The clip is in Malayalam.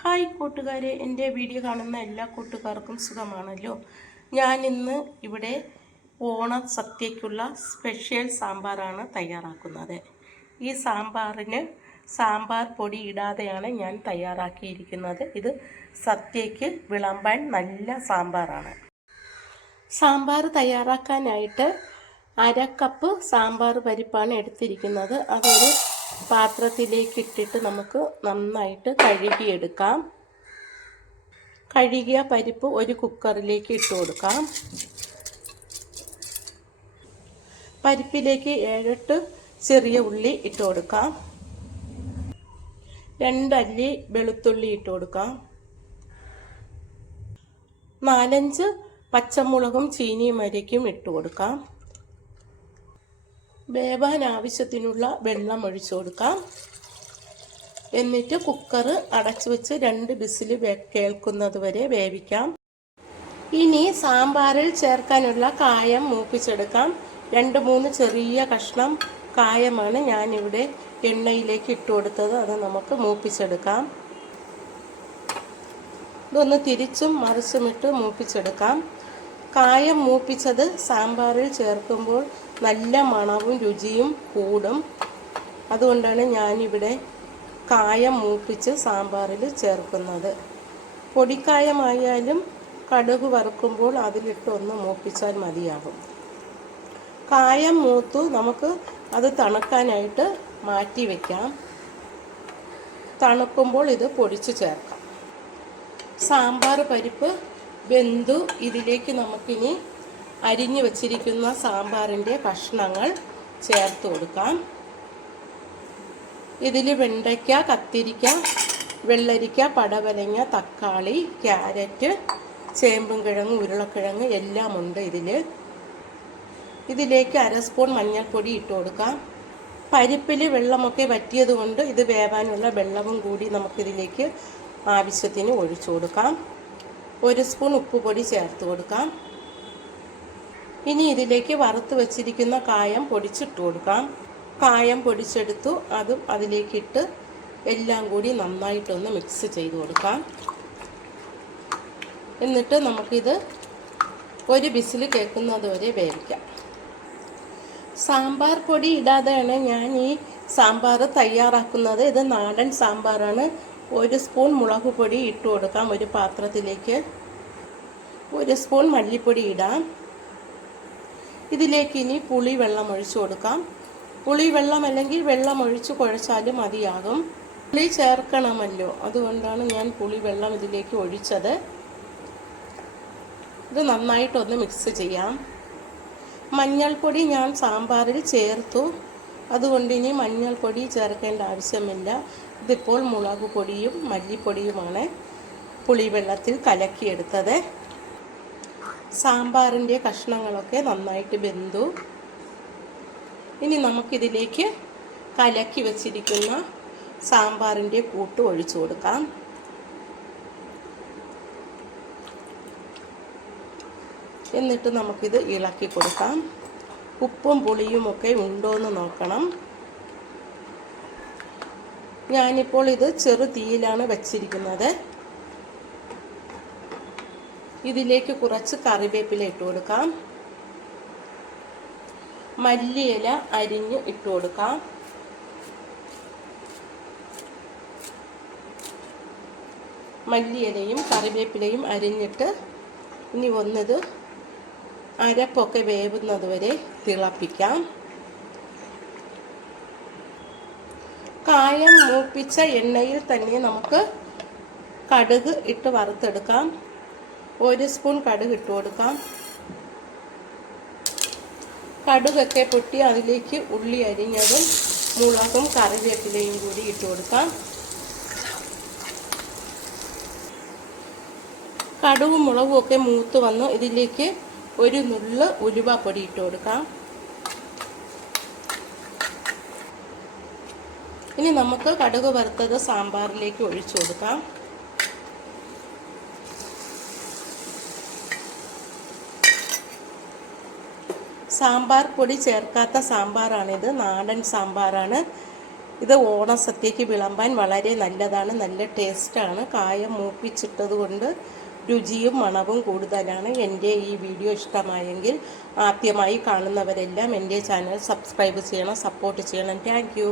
ഹായ് കൂട്ടുകാരെ എന്റെ വീഡിയോ കാണുന്ന എല്ലാ കൂട്ടുകാർക്കും സുഖമാണല്ലോ? ഞാൻ ഇന്ന് ഇവിടെ ഓണ സദ്യയ്ക്കുള്ള സ്പെഷ്യൽ സാമ്പാറാണ് തയ്യാറാക്കുന്നത്. ഈ സാമ്പാറിന് സാമ്പാർ പൊടി ഇടാതെയാണ് ഞാൻ തയ്യാറാക്കിയിരിക്കുന്നത്. ഇത് സദ്യയ്ക്ക് വിളമ്പാൻ നല്ല സാമ്പാറാണ്. സാമ്പാർ തയ്യാറാക്കാനായിട്ട് അര കപ്പ് സാമ്പാർ പരിപ്പാണ് എടുത്തിരിക്കുന്നത്. അതൊരു പാത്രത്തിലേക്ക് ഇട്ടിട്ട് നമുക്ക് നന്നായിട്ട് കഴുകിയെടുക്കാം. കഴുകിയ പരിപ്പ് ഒരു കുക്കറിലേക്ക് ഇട്ട് കൊടുക്കാം. പരിപ്പിലേക്ക് ഏഴെട്ട് ചെറിയ ഉള്ളി ഇട്ട് കൊടുക്കാം. രണ്ടല്ലി വെളുത്തുള്ളി ഇട്ട് കൊടുക്കാം. നാലഞ്ച് പച്ചമുളകും ചീനിയും അരയ്ക്കും ഇട്ട് കൊടുക്കാം. വേവാൻ ആവശ്യത്തിനുള്ള വെള്ളം ഒഴിച്ചു കൊടുക്കാം. എന്നിട്ട് കുക്കർ അടച്ചു വെച്ച് രണ്ട് ബിസിൽ കേൾക്കുന്നത് വരെ വേവിക്കാം. ഇനി സാമ്പാറിൽ ചേർക്കാനുള്ള കായം മൂപ്പിച്ചെടുക്കാം. രണ്ട് മൂന്ന് ചെറിയ കഷ്ണം കായമാണ് ഞാനിവിടെ എണ്ണയിലേക്ക് ഇട്ട് കൊടുത്തത്. അത് നമുക്ക് മൂപ്പിച്ചെടുക്കാം. ഇതൊന്ന് തിരിച്ചും മറിച്ചുമിട്ട് മൂപ്പിച്ചെടുക്കാം. കായം മൂപ്പിച്ചത് സാമ്പാറിൽ ചേർക്കുമ്പോൾ നല്ല മണവും രുചിയും കൂടും. അതുകൊണ്ടാണ് ഞാനിവിടെ കായം മൂപ്പിച്ച് സാമ്പാറിൽ ചേർക്കുന്നത്. പൊടിക്കായമായാലും കടുക് വറുക്കുമ്പോൾ അതിലിട്ട് ഒന്ന് മൂപ്പിച്ചാൽ മതിയാകും കായം മൂത്തു നമുക്ക് അത് തണുക്കാനായിട്ട് മാറ്റി വയ്ക്കാം തണുക്കുമ്പോൾ ഇത് പൊടിച്ച് ചേർക്കാം. സാമ്പാർ പരിപ്പ് വെന്തു ഇതിലേക്ക് നമുക്കിനി അരിഞ്ഞു വച്ചിരിക്കുന്ന സാമ്പാറിന്റെ കഷ്ണങ്ങൾ ചേർത്ത് കൊടുക്കാം. ഇതിൽ വെണ്ടയ്ക്ക കത്തിരിക്ക വെള്ളരിക്ക പടവലങ്ങ തക്കാളി ക്യാരറ്റ് ചേമ്പും കിഴങ്ങ് ഉരുളക്കിഴങ്ങ് എല്ലാം ഉണ്ട് ഇതിൽ ഇതിലേക്ക് അര സ്പൂൺ മഞ്ഞൾപ്പൊടി ഇട്ട് കൊടുക്കാം. പരിപ്പിൽ വെള്ളമൊക്കെ വറ്റിയത് കൊണ്ട് ഇത് വേവാനുള്ള വെള്ളവും കൂടി നമുക്കിതിലേക്ക് ആവശ്യത്തിന് ഒഴിച്ചു കൊടുക്കാം. ഒരു സ്പൂൺ ഉപ്പുപൊടി ചേർത്ത് കൊടുക്കാം. ഇനി ഇതിലേക്ക് വറുത്ത് വച്ചിരിക്കുന്ന കായം പൊടിച്ചിട്ട് കൊടുക്കാം. കായം പൊടിച്ചെടുത്തു. അതും അതിലേക്കിട്ട് എല്ലാം കൂടി നന്നായിട്ടൊന്ന് മിക്സ് ചെയ്ത് കൊടുക്കാം. എന്നിട്ട് നമുക്കിത് ഒരു ബിസിൽ കേൾക്കുന്നത് വരെ വേവിക്കാം. സാമ്പാർ പൊടി ഇടാതെയാണ് ഞാൻ ഈ സാമ്പാർ തയ്യാറാക്കുന്നത്. ഇത് നാടൻ സാമ്പാറാണ്. ഒരു സ്പൂൺ മുളക് പൊടി ഇട്ട് കൊടുക്കാം ഒരു പാത്രത്തിലേക്ക്. ഒരു സ്പൂൺ മല്ലിപ്പൊടി ഇടാം. ഇതിലേക്ക് ഇനി പുളി വെള്ളം ഒഴിച്ചു കൊടുക്കാം. പുളി വെള്ളം അല്ലെങ്കിൽ വെള്ളം ഒഴിച്ച് കുഴച്ചാലും മതിയാകും. പുളി ചേർക്കണമല്ലോ അതുകൊണ്ടാണ് ഞാൻ പുളി വെള്ളം ഇതിലേക്ക് ഒഴിച്ചത്. ഇത് നന്നായിട്ടൊന്ന് മിക്സ് ചെയ്യാം. മഞ്ഞൾപ്പൊടി ഞാൻ സാമ്പാറിൽ ചേർത്തു. അതുകൊണ്ട് ഇനി മഞ്ഞൾപ്പൊടി ചേർക്കേണ്ട ആവശ്യമില്ല. ഇതിപ്പോൾ മുളക് പൊടിയും മല്ലിപ്പൊടിയുമാണ് പുളിവെള്ളത്തിൽ കലക്കിയെടുത്തത്. സാമ്പാറിന്റെ കഷ്ണങ്ങളൊക്കെ നന്നായിട്ട് വെന്തു. ഇനി നമുക്കിതിലേക്ക് കലക്കി വച്ചിരിക്കുന്ന സാമ്പാറിന്റെ കൂട്ട് ഒഴിച്ചു കൊടുക്കാം. എന്നിട്ട് നമുക്കിത് ഇളക്കി കൊടുക്കാം. ഉപ്പും പുളിയുമൊക്കെ ഉണ്ടോ എന്ന് നോക്കണം. ഞാനിപ്പോൾ ഇത് ചെറു തീയിലാണ് വച്ചിരിക്കുന്നത്. ഇതിലേക്ക് കുറച്ച് കറിവേപ്പില ഇട്ട് കൊടുക്കാം. മല്ലിയില അരിഞ്ഞ് ഇട്ട് കൊടുക്കാം. മല്ലിയിലയും കറിവേപ്പിലയും അരിഞ്ഞിട്ട് ഇനി ഒന്നത് അരപ്പൊക്കെ വേവുന്നത് വരെ തിളപ്പിക്കാം. കായം മൂപ്പിച്ച എണ്ണയിൽ തന്നെ നമുക്ക് കടുക് ഇട്ട് വറുത്തെടുക്കാം. ഒരു സ്പൂൺ കടുക് ഇട്ട് കൊടുക്കാം. കടുകൊക്കെ പൊട്ടി അതിലേക്ക് ഉള്ളി അരിഞ്ഞതും മുളകും കറിവേപ്പിലയും കൂടി ഇട്ട് കൊടുക്കാം. കടുവും മുളകും ഒക്കെ മൂത്ത് വന്നു ഇതിലേക്ക് ഒരു നുള്ള് ഉലുവ പൊടി ഇട്ട് കൊടുക്കാം. ഇനി നമുക്ക് കടുക് വറുത്തത് സാമ്പാറിലേക്ക് ഒഴിച്ചു കൊടുക്കാം. സാമ്പാർ പൊടി ചേർക്കാത്ത സാമ്പാറാണിത്. നാടൻ സാമ്പാറാണ്. ഇത് ഓണസദ്യക്ക് വിളമ്പാൻ വളരെ നല്ലതാണ് നല്ല ടേസ്റ്റാണ്. കായം മൂപ്പിച്ചിട്ടത് കൊണ്ട് രുചിയും മണവും കൂടുതലാണ്. എന്റെ ഈ വീഡിയോ ഇഷ്ടമായെങ്കിൽ ആദ്യമായി കാണുന്നവരെല്ലാം എന്റെ ചാനൽ സബ്സ്ക്രൈബ് ചെയ്യണം സപ്പോർട്ട് ചെയ്യണം. താങ്ക്